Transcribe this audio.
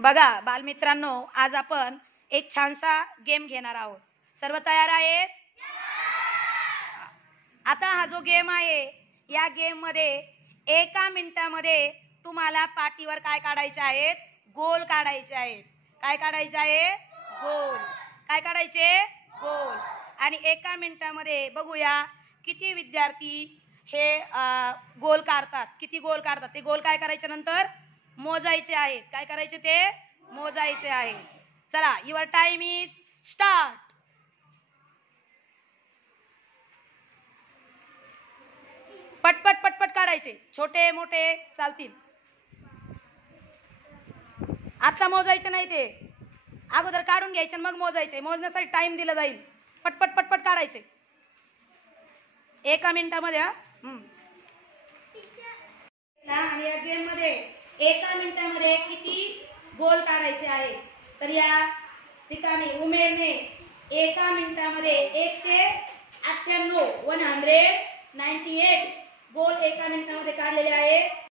बघा बालमित्रांनो, आज आपण एक छानसा गेम घेणार आहोत. सर्व तयार आहेत? आता हा जो गेम आहे, या गेम मध्ये 1 मिनिटामध्ये तुम्हाला पाटीवर काय काढायचे आहेत? गोल काढायचे आहेत. काय काढायचे आहे? गोल. काय काढायचे? गोल. आणि 1 मिनिटामध्ये बघूया किती विद्यार्थी हे गोल काढतात. किती गोल काढतात ते गोल काय करायचे नंतर मोजायचे आहेत. काय करायचे ते मोजायचे आहे. चला, युअर टाइम इज स्टार्ट. पटपट पटपट काढायचे, छोटे मोठे चालतील. आता मोजायचे नाही, ते अगोदर काढून घ्यायचे मग मोजायचे. मोजण्यासाठी टाइम दिला जाईल. पटपट पटपट काढायचे 1 मिनिटामध्ये. आणि या गेम मध्ये 1 मिनिटामध्ये किती गोल काढायचे आहे? तर या ठिकाणी उमेरने 1 मिनिटामध्ये 198 गोल 1 मिनिटामध्ये काढलेले आहे.